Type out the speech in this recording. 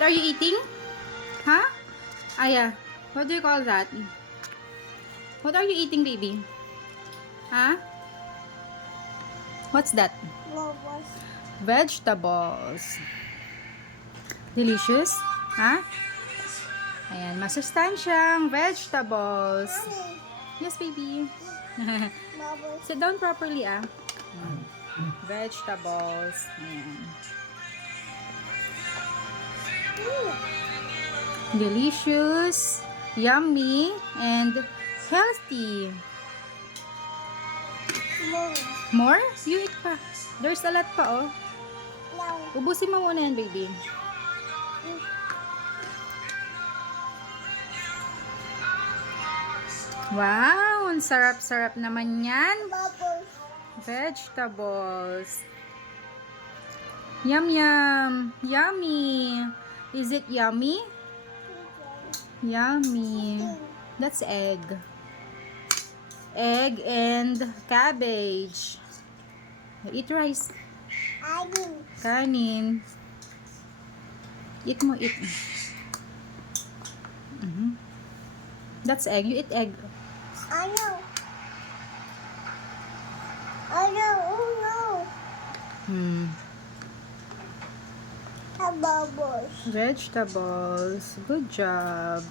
What are you eating? Huh? Aya, what do you call that? What are you eating, baby? Huh? What's that? Vegetables. Delicious? Huh? Ayan, masustansyang vegetables. Yes, baby. Sit down properly, ah. Vegetables. Ayan. Delicious, yummy, and healthy. More? You eat pa. There's a lot pa, oh. Ubusin mo muna yan, baby. Wow, ang sarap-sarap naman yan. Vegetables. Yum, yum. Yummy. Is it yummy? Yummy. That's egg. Egg and cabbage. Eat rice. Kanin. Eat mo, eat. That's egg. You eat egg. I know. I know. Oh no. Bubbles. Vegetables. Good job.